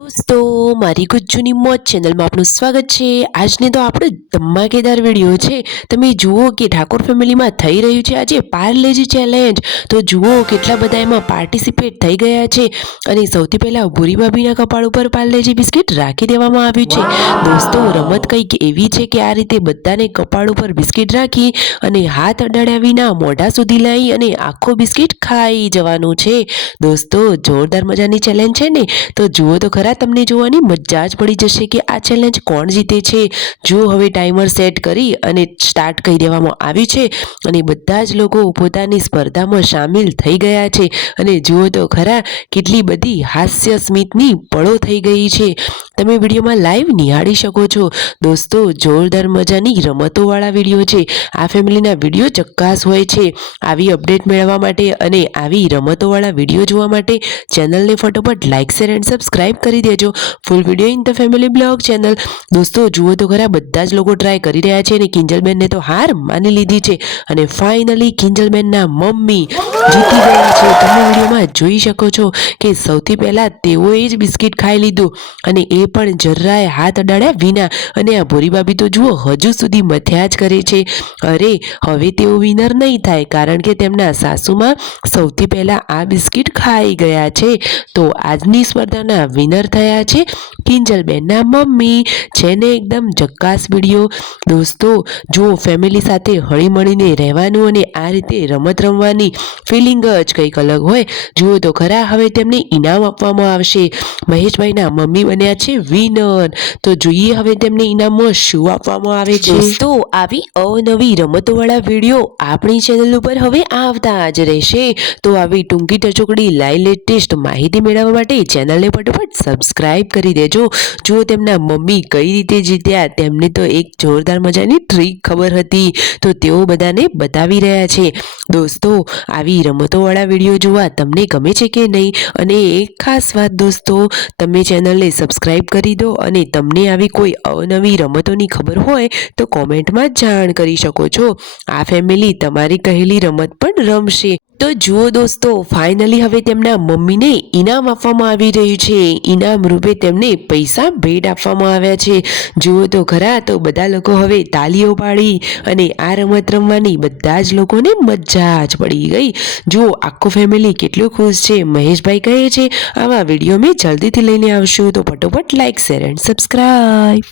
દોસ્તો મારી ગુજ્જુની મોજ ચેનલમાં આપનું સ્વાગત છે। આજને તો આપણો ધમાકેદાર વિડીયો છે। તમે જુઓ કે ઠાકોર ફેમિલીમાં થઈ રહ્યું છે આજે પાર્લેજી ચેલેન્જ। તો જુઓ કેટલા બધા એમાં પાર્ટિસિપેટ થઈ ગયા છે અને સૌથી પહેલા ભૂરી ભાભીના કપાળ ઉપર પાર્લેજી બિસ્કિટ રાખી દેવામાં આવ્યું છે। દોસ્તો રમત કંઈક એવી છે કે આ રીતે બધાને કપાળ ઉપર બિસ્કિટ રાખી અને હાથ અડાડ્યા વિના મોઢા સુધી લઈ અને આખો બિસ્કિટ ખાઈ જવાનું છે। દોસ્તો જોરદાર મજાની ચેલેન્જ છે ને, તો જુઓ તો ખરા, તમને જોવાની મજા જ પડી જશે કે આ ચેલેન્જ કોણ જીતે છે। જો હવે ટાઈમર સેટ કરી અને સ્ટાર્ટ કરી દેવામાં આવ્યું છે અને બધા જ લોકો પોતાની સ્પર્ધામાં સામેલ થઈ ગયા છે અને જુઓ તો ખરા કેટલી બધી હાસ્ય સ્મિતની પળો થઈ ગઈ છે। તમે વિડીયોમાં લાઈવ નિહાળી શકો છો। દોસ્તો જોરદાર મજાની રમતોવાળા વિડીયો છે। આ ફેમિલીના વિડીયો ચક્કાસ હોય છે। આવી અપડેટ મેળવવા માટે અને આવી રમતોવાળા વિડીયો જોવા માટે ચેનલને ફટોફટ લાઈક શેર એન્ડ સબસ્ક્રાઇબ કરી દેજો। Full video in the family blog channel. દોસ્તો જુઓ તો ખરા બધા જ લોકો ટ્રાય કરી રહ્યા છે અને કિંજલબેનને તો હાર માની લીધી છે અને ફાઇનલી કિંજલબેનના મમ્મી જીતી ગયા છે। તમે વિડીયોમાં જોઈ શકો છો કે સૌથી પહેલા તેઓએ જ બિસ્કિટ ખાઈ લીધું અને એ પણ જરાય હાથ અડાડ્યા વિના। અને આ ભૂરી ભાભી તો જુઓ હજુ સુધી મથ્યા જ કરે છે। અરે હવે તેઓ વિનર નહીં થાય કારણ કે તેમના સાસુમાં સૌથી પહેલા આ બિસ્કિટ ખાઈ ગયા છે। તો આજની સ્પર્ધાના વિનર થયા છે કિંજલબેનના મમ્મી। છે ને એકદમ જક્કાસ વિડીયો। દોસ્તો જો ફેમિલી સાથે હળીમળીને રહેવાનું અને આ રીતે રમત રમવાની ફિલિંગ જ કંઈક અલગ હોય। જુઓ તો ખરા હવે તેમને ઇનામ આપવામાં આવશે। મહેશભાઈના મમ્મી બન્યા છે વિનર। તો જોઈએ હવે તેમને ઇનામમાં શું આપવામાં આવે છે। દોસ્તો આવી અવનવી રમતોવાળા વિડીયો આપણી ચેનલ ઉપર હવે આવતા જ રહેશે। તો આવી ટૂંકી ટચોકડી લાઈવ લેટેસ્ટ માહિતી મેળવવા માટે ચેનલને ફટોફટ સબસ્ક્રાઇબ કરી દેજો। જો તેમના મમ્મી કઈ રીતે જીત્યા તેમને તો એક જોરદાર મજાની ટ્રીક ખબર હતી, તો તેઓ બધાને બતાવી રહ્યા છે। દોસ્તો આવી રમતોવાળા વિડીયો જોવા તમને ગમે છે કે નહીં? અને એક ખાસ વાત દોસ્તો, તમે ચેનલને સબસ્ક્રાઇબ કરી દો અને તમને આવી કોઈ અવનવી રમતોની ખબર હોય તો કોમેન્ટમાં જાણ કરી શકો છો। આ ફેમિલી તમારી કહેલી રમત પણ રમશે। તો જુઓ દોસ્તો ફાઇનલી હવે તેમના મમ્મીને ઇનામ આપવામાં આવી રહ્યું છે। ઇનામ રૂપે તેમને પૈસા ભેટ આપવામાં આવ્યા છે। જુઓ તો ખરા, તો બધા લોકો હવે તાલીઓ પાડી અને આ રમત રમવાની બધા જ લોકોને મજા જ પડી ગઈ। જુઓ આખો ફેમિલી કેટલું ખુશ છે। મહેશભાઈ કહે છે આવા વિડીયો મેં જલ્દીથી લઈને આવશું, તો ફટોફટ લાઈક શેર એન્ડ સબસ્ક્રાઇબ।